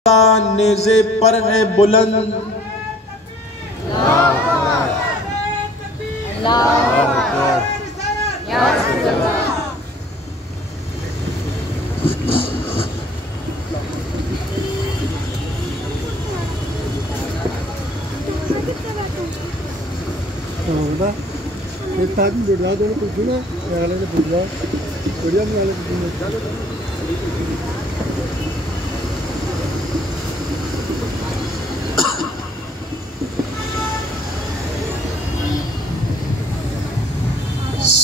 का नेज़े पर है बुलंद।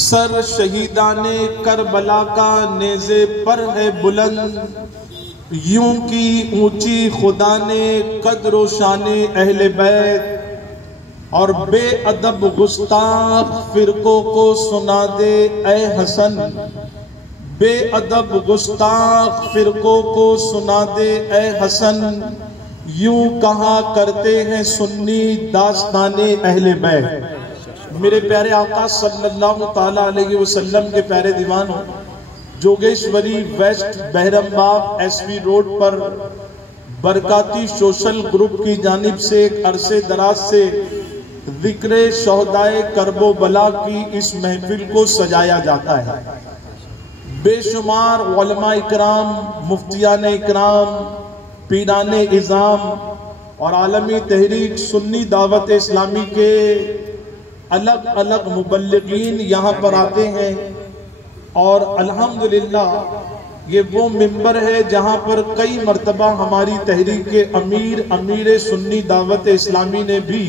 सर शहीदाने करबला का नेज़े पर है बुलंद, यूं की ऊंची खुदा ने कद्र शाने अहले बैत, और बेअदब गुस्ताख फिरकों को सुना दे ऐ हसन, बेअदब गुस्ताख फिरकों को सुना दे ऐ हसन, यूं कहा करते हैं सुन्नी दास्ताने अहले बैत। मेरे प्यारे आका सल्लल्लाहु ताला अलैहि वसल्लम के प्यारे दीवानों, जोगेश्वरी वेस्ट बहरमबाग एसवी रोड पर बरकाती सोशल ग्रुप की जानिब से एक अरसे दराज से जिक्र शोहदाए करबो बला की इस महफिल को सजाया जाता है। बेशुमार उलमा इकराम, मुफ्तियान इकराम, पीरान इज़ाम और आलमी तहरीक सुन्नी दावत इस्लामी के अलग अलग मुबल्लिगीन यहाँ पर आते हैं। और अल्हम्दुलिल्लाह ये वो मिंबर है जहाँ पर कई मर्तबा हमारी तहरीक के अमीर सुन्नी दावत इस्लामी ने भी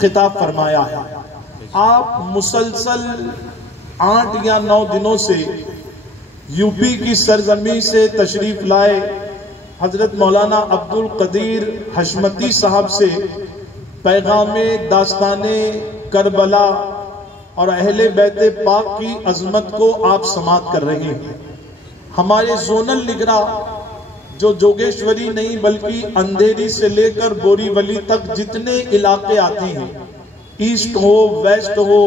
खिताब फरमाया है। आप मुसलसल 8 या 9 दिनों से यूपी की सरजमी से तशरीफ लाए हजरत मौलाना अब्दुल कदीर हशमती साहब से पैगामे दास्ताने करबला और अहले बैते पाक की अजमत को आप समात कर रहे हैं। हमारे जोनल निगरा जो जोगेश्वरी नहीं बल्कि अंधेरी से लेकर बोरीवली तक जितने इलाके आते हैं, ईस्ट हो वेस्ट हो,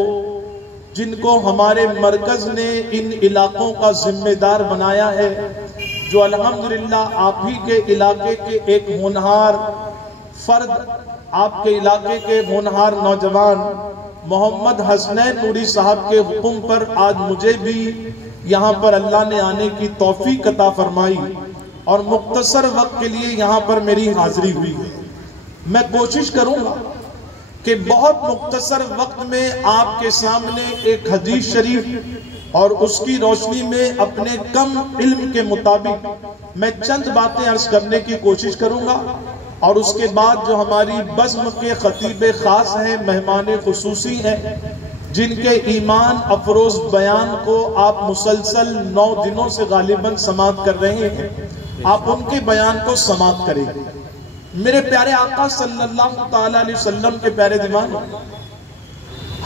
जिनको हमारे मरकज ने इन इलाकों का जिम्मेदार बनाया है, जो अल्हम्दुलिल्लाह आप ही के इलाके के एक होनहार फर्द, आपके इलाके के होनहार नौजवान मोहम्मद हसनैन नूरी साहब के हुक्म पर आज मुझे भी यहाँ पर अल्लाह ने आने की तौफीक अता फरमाई और मुख्तसर वक्त के लिए यहाँ पर मेरी हाजिरी हुई है। मैं कोशिश करूंगा कि बहुत मुख्तसर वक्त में आपके सामने एक हदीस शरीफ और उसकी रोशनी में अपने कम इल्म के मुताबिक मैं चंद बातें अर्ज करने की कोशिश करूंगा। और उसके बाद जो हमारी बज़्म के खतीब खास हैं, मेहमान खुसूसी हैं, जिनके ईमान अफरोज बयान को आप मुसलसल 9 दिनों से गालिबन समात कर रहे हैं, आप उनके बयान को समात करेंगे। मेरे प्यारे आका सल्लल्लाहु ताला अलैहि वसल्लम के प्यारे दीवानों,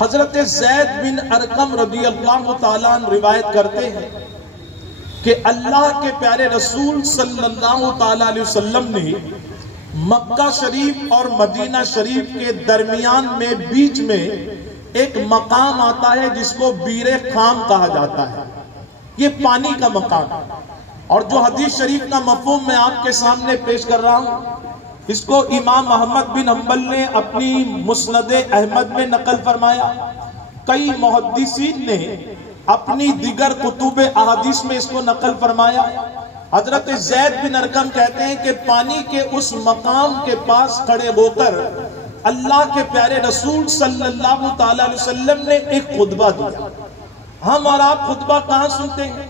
हजरत ज़ैद बिन अरकम रज़ियल्लाहु ताला अन्हु रिवायत करते हैं कि अल्लाह के प्यारे रसूल सल्लल्लाहु ताला अलैहि वसल्लम ने मक्का शरीफ और मदीना शरीफ के दरमियान में बीच में एक मकाम आता है जिसको बीरे खाम कहा जाता है। ये पानी का मकाम है। और जो हदीस शरीफ का मफहूम मैं आपके सामने पेश कर रहा हूं, इसको इमाम अहमद बिन हम्बल ने अपनी मुस्नदे अहमद में नकल फरमाया। कई मुहद्दिसीन ने अपनी दिगर कुतुब अहादीस में इसको नकल फरमाया। हजरत ज़ैद बिन अरकम कहते हैं कि पानी के उस मकाम के पास खड़े होकर अल्लाह के प्यारे रसूल सल्लल्लाहु ताला अलैहि वसल्लम ने एक खुतबा दिया। हम और आप खुतबा कहाँ सुनते हैं?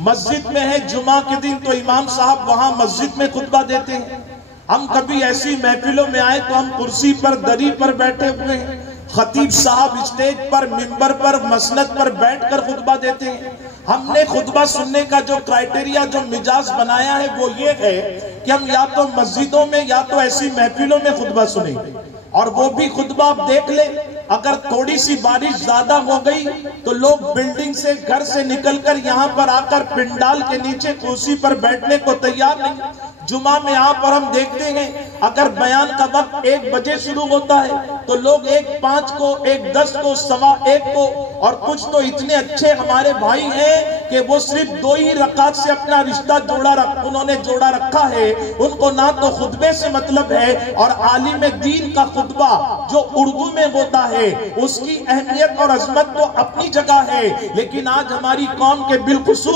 मस्जिद में है, जुमा के दिन तो इमाम साहब वहां मस्जिद में खुतबा देते हैं। हम कभी ऐसी महफिलों में आए तो हम कुर्सी पर, दरी पर बैठे हुए हैं, खतीब साहब स्टेज पर, मिंबर पर, मसनद पर बैठकर खुतबा देते हैं। हमने खुतबा सुनने का जो क्राइटेरिया, जो मिजाज बनाया है वो ये है कि हम या तो मस्जिदों में या तो ऐसी महफिलों में खुतबा सुनेंगे। और वो भी खुतबा आप देख ले, अगर थोड़ी सी बारिश ज्यादा हो गई तो लोग बिल्डिंग से, घर से निकलकर यहाँ पर आकर पिंडाल के नीचे कुर्सी पर बैठने को तैयार नहीं। जुमा में यहाँ पर हम देखते हैं अगर बयान का वक्त 1 बजे शुरू होता है तो लोग 1:05 को, 1:10 को, 1:15 को, और कुछ तो इतने अच्छे हमारे भाई हैं कि वो सिर्फ 2 ही रकात से अपना रिश्ता उन्होंने जोड़ा रखा है। उनको ना तो खुतबे से मतलब है, और आलिम दीन का खुतबा जो उर्दू में होता है उसकी अहमियत और अजमत तो अपनी जगह है, लेकिन आज हमारी कौम के बिलखुसूस